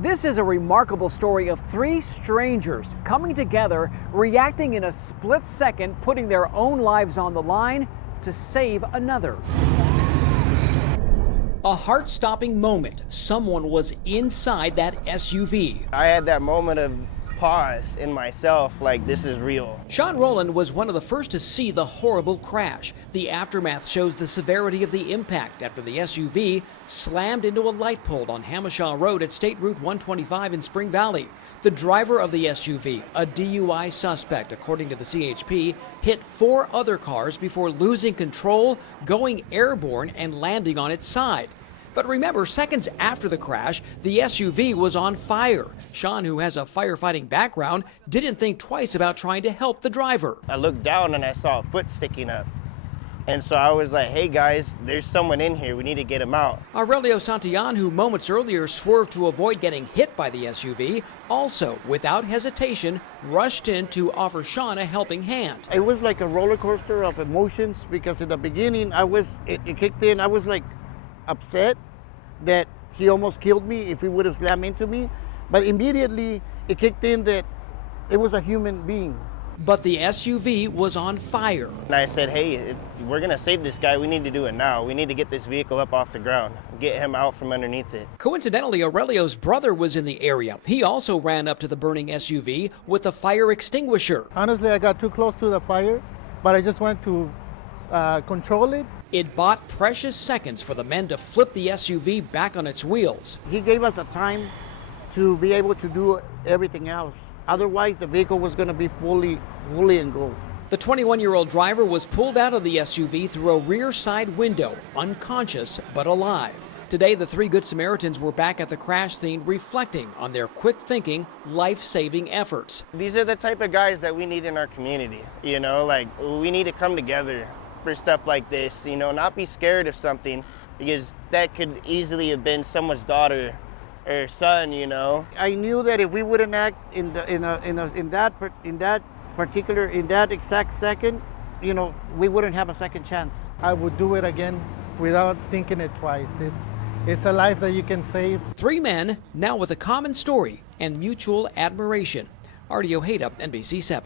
This is a remarkable story of three strangers coming together, reacting in a split second, putting their own lives on the line to save another. A heart-stopping moment. Someone was inside that SUV. I had that moment of pause in myself, like this is real. Sean Rowland was one of the first to see the horrible crash. The aftermath shows the severity of the impact after the SUV slammed into a light pole on Hamishaw Road at State Route 125 in Spring Valley. The driver of the SUV, a DUI suspect, according to the CHP, hit 4 other cars before losing control, going airborne, and landing on its side. But remember, seconds after the crash, the SUV was on fire. Sean, who has a firefighting background, didn't think twice about trying to help the driver. I looked down and I saw a foot sticking up. And so I was like, hey guys, there's someone in here. We need to get him out. Aurelio Santillan, who moments earlier swerved to avoid getting hit by the SUV, also, without hesitation, rushed in to offer Sean a helping hand. It was like a roller coaster of emotions because at the beginning, it kicked in. I was like upset that he almost killed me if he would have slammed into me. But immediately it kicked in that it was a human being. But the SUV was on fire. And I said, hey, we're gonna save this guy. We need to do it now. We need to get this vehicle up off the ground, get him out from underneath it. Coincidentally, Aurelio's brother was in the area. He also ran up to the burning SUV with a fire extinguisher. Honestly, I got too close to the fire, but I just went to control it. It bought precious seconds for the men to flip the SUV back on its wheels. He gave us a time to be able to do everything else. Otherwise, the vehicle was going to be fully engulfed. The 21-year-old driver was pulled out of the SUV through a rear side window, unconscious but alive. Today, the 3 Good Samaritans were back at the crash scene reflecting on their quick-thinking, life-saving efforts. These are the type of guys that we need in our community. You know, like we need to come together for stuff like this, you know, not be scared of something because that could easily have been someone's daughter or son, you know. I knew that if we wouldn't act in that exact second, you know, we wouldn't have a second chance. I would do it again without thinking it twice. It's a life that you can save. 3 men, now with a common story and mutual admiration. Artie Ojeda, NBC7.